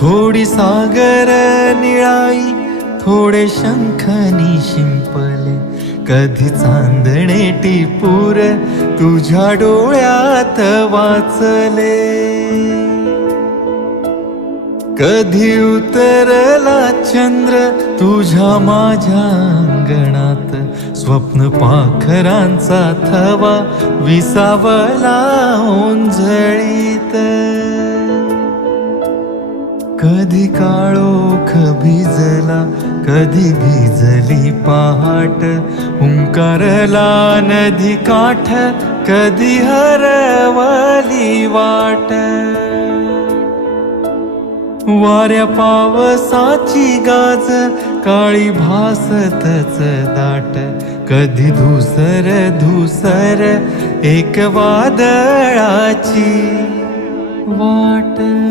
थोडी सागर निळाई, थोडे शंखनी शिंपले, कधी चांदणे टिपूर तुझ्या डोळ्यात वाचले. कधी उतरला चंद्र तुझ्या माझ्या अंगणात, स्वप्न पाखरांचा थवा विसावला ओंजळीत. कधी काळोख भिजला, कधी भिजली पहाट, हुंकारला नदी काठ, कधी हरवली वाट. वाऱ्या पावसाची गाज काळी भासतच दाट, कधी धुसर धुसर एक वादळाची वाट.